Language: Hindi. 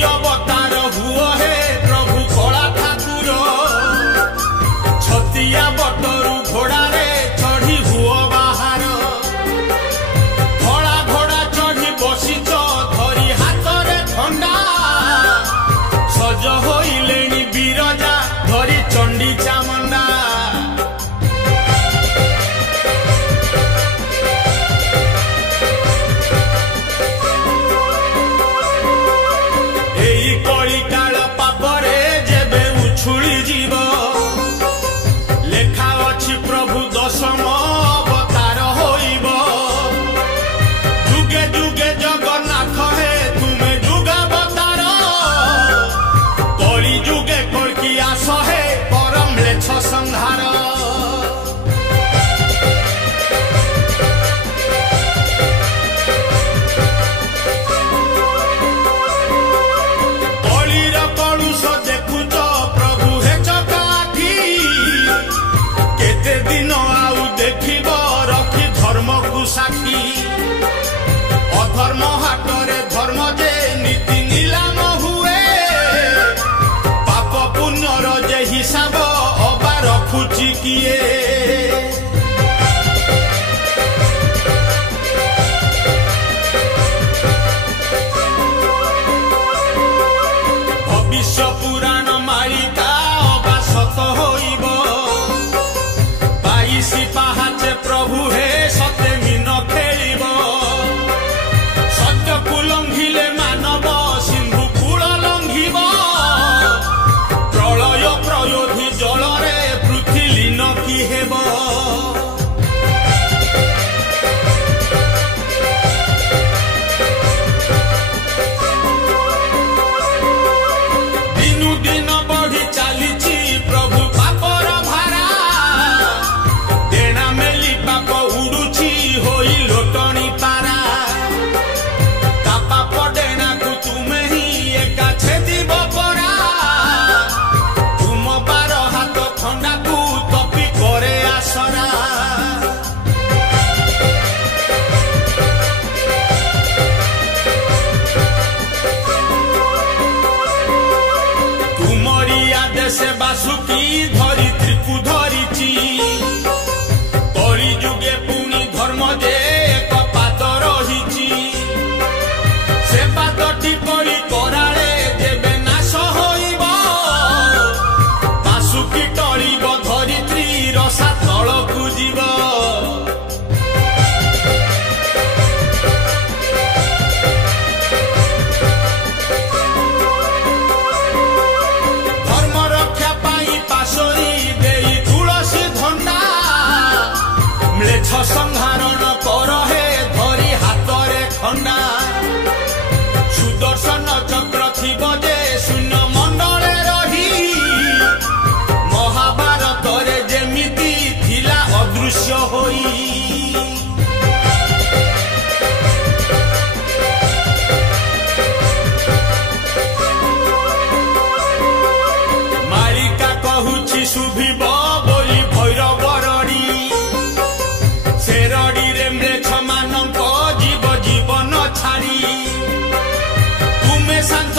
अवतार हुओ हे प्रभु कला ठाकुर छतिया बटरू घोड़ा रे चढ़ी हुओ बाहर धड़ा घोड़ा चढ़ी बसिच धरी हाथ रे खंडा सज होइलेनी बिरजा धरी चंडी चामुंडा साखी अधर्म हाटरे धर्म जे नीति नीलाम हुए पाप पुण्यर जे हिसाब अबा रखुची किए भविष्य पुराण मालिका अबा सत होइब 22 पाहाचे प्रभु हे सते लंघिले मानव सिंधु कूल लंघिब प्रलय प्रयोधी जलरे पृथ्वी लीन कि हेब दिनु दिन बढ़ी चलीची प्रभु पापर भारा देना मेली पाप उड़ुची होई लोटनी पारा से बासुकी धरित्री को धरिची कली जुगे पुणी धर्म जे एक पाद रही से पादटी कली कराले जेबे नाश होइब बासुकी टळिब धरित्री रसा तळकु जीव संहारण कर हे धरी हाथरे खंडा सुदर्शन चक्र थिब जे शून्य मंडले रही महाभारत रे जेमिति थिला अदृश्य होई मालिका कहुछि शुभिब बोली भैरव जीव जीवन छाड़ी तुमे शांत